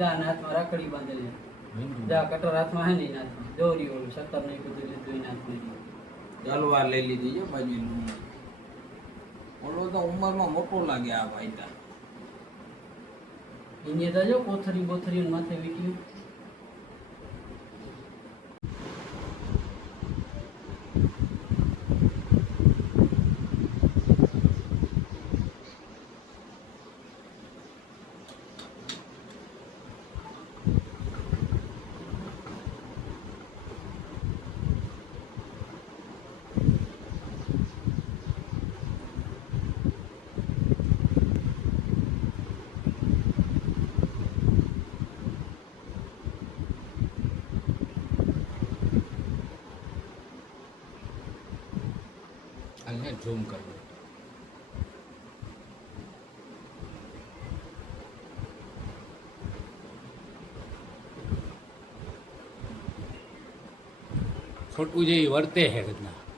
જા હાથમાં રાખડી બાંધેલી જા કટર હાથમાં હે નહીં હાથમાં દોરી ઓલું સત્તર ને બધું લીધું હાથમાં તલવાર લઈ લીધી છે બાજુ ઓલો તો ઉંમરમાં મોટો લાગે આ ભાઈ તા એને તો જો કોથરી બોથરી માથે વીટ્યું અને ઝૂમ કરવું છોટું જેવી વર્તે છે રીતના